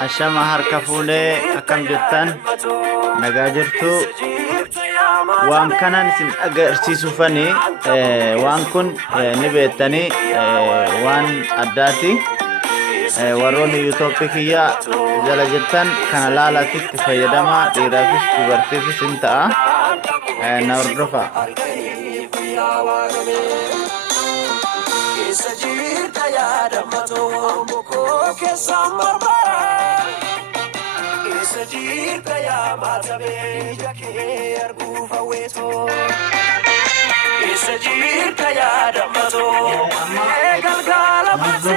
Ashama harka fuudhee akkam jettan nagaa jirtu waan kanan isin agarsiisufani waan kun ni beektanii waan addaati warroonni yuutoopii kiyya jala jettan kana laalaatitti fayyadama dhiiraafis dubartiifis hin ta'a na hordofa. Sajirta ya damato moko ke samarbara Sajirta ya matabe jake argu faweto Sajirta ya damato galgala mate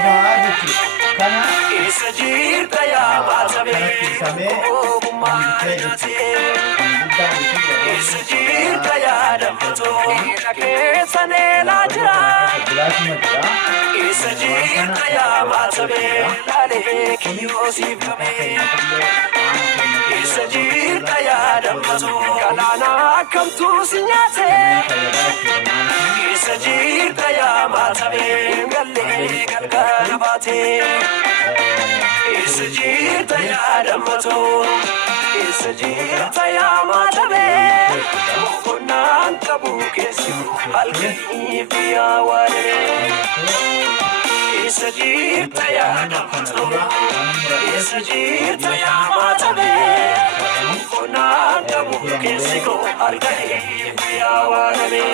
Sajirta ya matabe kuma jate Sajirta ya damato jake sanela jira Sajirta ya matabe lale kiyosif kame Sajirta ya damato kalana kamtu sinyate Sajirta ya matabe galle galgala bate Sajirta ya damato Sajirta ya matabe Mukunan tabu kesi alkani biya wale Sajirta ya damato Sajirta ya matabe Mukunan tabu kesi alkani biya wale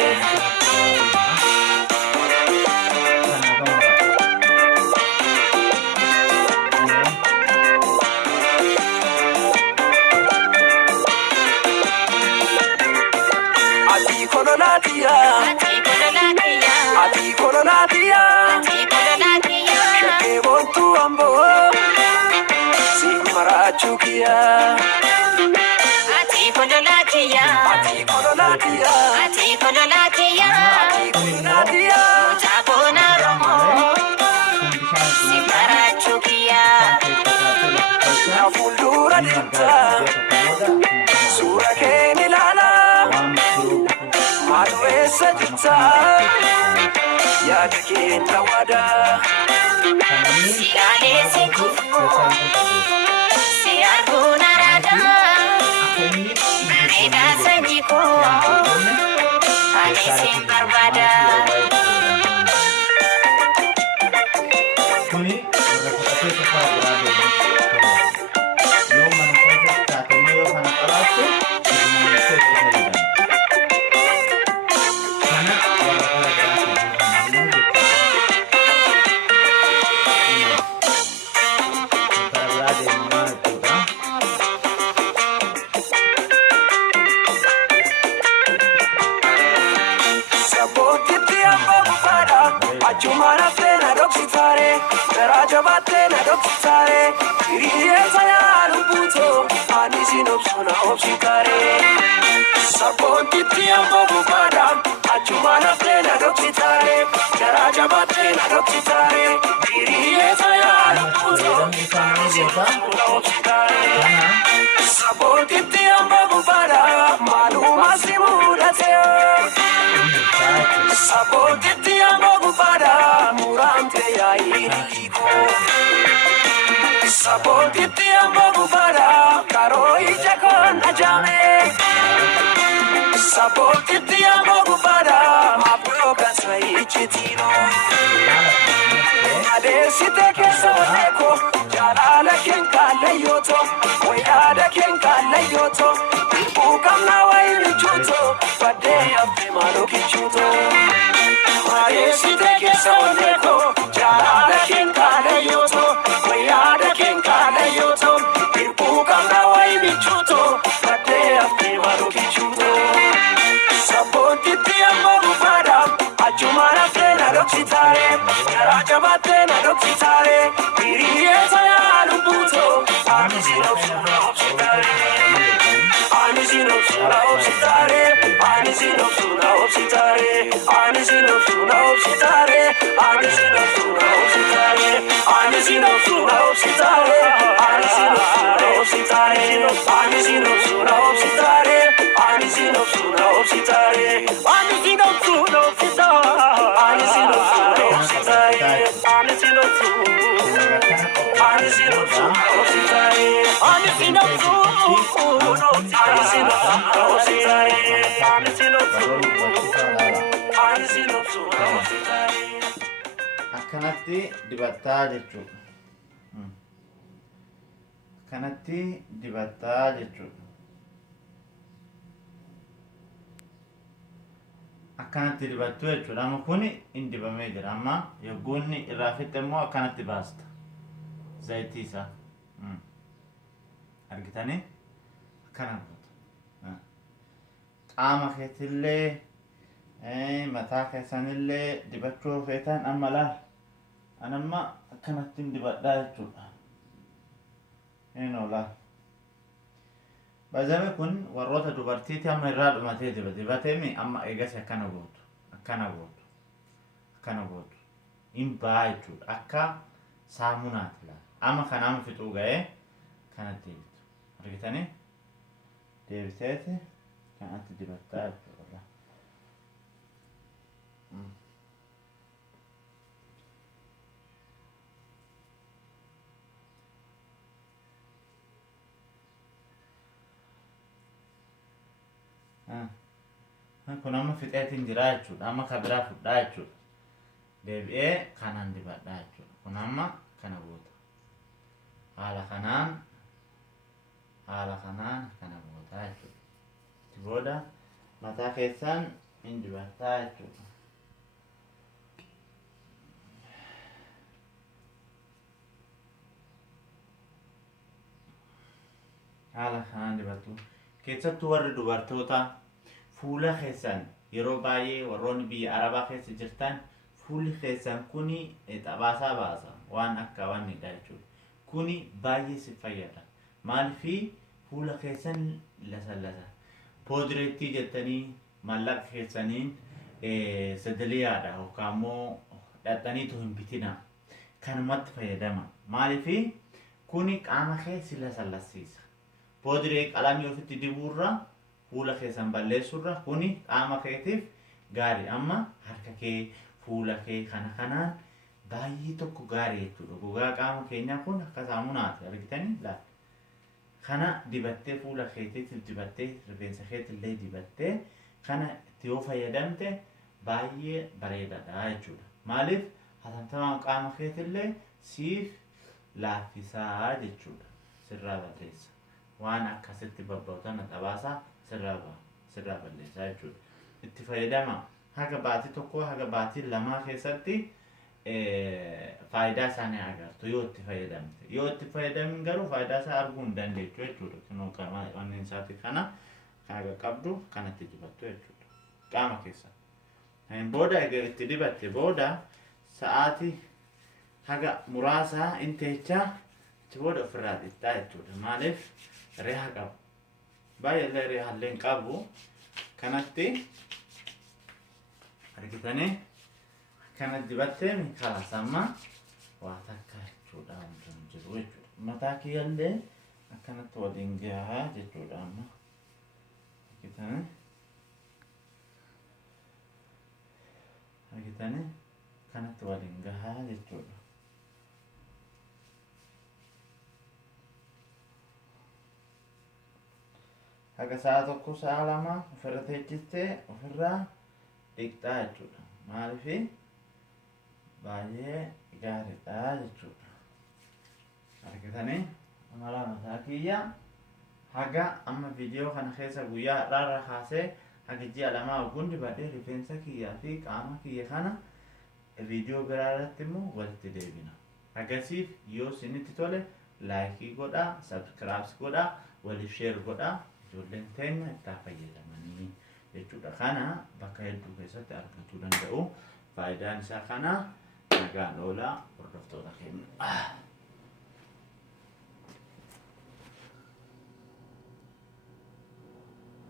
Ati kololatia Shake bontu ambo Simarachukia Ati kololatia Mutabona romo Simarachukia Na fuldura dinta Sura keni lala Madwe sajita Yadake nawada Siale sekufu Siarguna rada Mareda sanjiko Ane simbarbada Chumara plena doxitare, Raja batena doxitare, Iriesa ya luputo, Anisi nopsuna opsitare. Sabonti tiambo bukada, Chumara plena doxitare, Raja batena doxitare, Iriesa ya luputo, Anisi nopsuna opsitare. Sabonti tiambo bukada, Maluma simulate. Sabonti tiambo bukada, Murante ya iriko. Sabonti tiambo bukada, Karo ijakon ajame. Sabonti tiambo bukada, Mapro kansa ichitino. Adesite kesoneko, Jalala kenkale yoto, Oyada kenkale yoto, Ukam wa irichuto, Pade abde malo kichuto. Adesite kesoneko, Jalala kenkale yoto, Oyada kenkale yoto, Ukam wa irichuto, Pade abde malo kichuto. Sabonti tiambo bukada, Achumara plena doxitare, Raja batena doxitare, Iriesa ya luputo, Anisi nopsuna opsitare, Anisi nopsuna opsitare, Anisi nopsuna opsitare, Anisi nopsuna opsitare, Anisi akkanatti dibattaa jechuudha. Akkanatti dibattaa jechuudha. Akkanatti dibattu jechuudha. Amma kuni hin dibamee jira. Amma yogguu inni irraa fixe immoo akkanatti baasta. Zayitii isaa. Argitanii? Akkana goota. Qaama keetillee mataa keessanillee dibachuu feetan amma laal. An amma akkanatti dibadhaa jechuudha. Inni laal. Bazame kun warroota dubartiiti amma irraa dhumatee jira. Dibateemi amma eegasi akkana gootu. Akkana gootu. Akkana gootu. Hin baa jechuudha. Akka saamunaati laal. Amma kanaama fixuu ga'ee kanatti deebitu. Argitanii? Deebiteeti kanatti dibattaa jechuudha. Kun amma fixeetiin jira jechuudha. Amma kan biraa fudhaa jechuudha. Deebi'ee kanaan dibadhaa jechuudha. Kun amma kana goota. Haala kanaan kana gootaa jechuudha. Itti booda mataa keessaan hin dibattaa jechuudha. Haala kanaan dibattu. Keessattuu warri dubartoota fuula keessan yeroo baay'ee warroonni biyya Arabaa keessa jirtan fuulli keessan kuni xabaasaa baasa waan akka wannidha jechuudha. Kuni baay'ee si fayyada. Maaliif fuula keessan lasa. Poodireettii jettanii mallaqa keessaniin sadaliyaadha yookaan immoo dhadhaniitu hin bitina. Kanumatti fayyadama. Maaliif kuni qaama kee si lasallasiisa. Poodiree qalamii ofitti dibuurra fuula keessan balleessurra kuni qaama keetiif gaarii. Amma harka kee fuula kee kanaan baay'ee tokko gaarii jechuudha. Gogaa qaama keenyaa kun akka saamunaati. Argitanii laal. Kana dibattee fuula keetiitiif dibattee rifeensa keetillee dibattee kana itti yoo fayyadamte baay'ee bareedaadha jechuudha. Maaliif hatamtamaan qaama keetillee siif laaffisaa jechuudha. Sirraa balleessa. Waan akkasitti babba'utan xabaasaa sirraa balleessaa jechuudha. Itti fayyadama. Haga baatii tokko haga baatii lamaa keessatti faayidaa isaanii agartu yoo itti fayyadamte. Yoo itti fayyadamin garuu faayidaa isaa arguu hin dandeechu jechuudha. Kunoo wanni isaati kana haga qabdu kanatti dibattu jechuudha. Qaama keessa. Booda egaa itti dibatte booda sa'aatii haga muraasaa inteechaa itti booda ofirraa dhixxaa jechuudha. Maaliif reha qabu. Baay'ee rehallee hin qabu. Kanatti argitanii kana dibatteen kalas amma waa takka jechuudha wanti jiru jechuudha. Mataa kiyyallee akkanatti waliin gahaa jechuudha amma. Argitanii kanatti waliin gahaa jechuudha. Haga sa'a tokko sa'a lama ofirra teechistee ofirraa dhiqxaa jechuudha. Maaliif baay'ee gaariidha jechuudha. Argitanii amala mataa kiyya haga amma viidiyoo kana keessa guyyaa har'aarra kaasee haga ji'a lamaa oguun dibadhee rifeensa kiyyaa fi qaama kiyya kana viidiyoo biraa irratti immoo walitti deebina. Agasiif yoo isinitti tole laayikii godhaa, sabskiraayibs godhaa, waliif sheer godhaa. Ijoolleen teenya itti fayyadamanii jechuudha. Kana bakka hedduu keessatti argachuu danda'u. Faayidaan isaa kana nagaan oolaa hordoftoota keenya.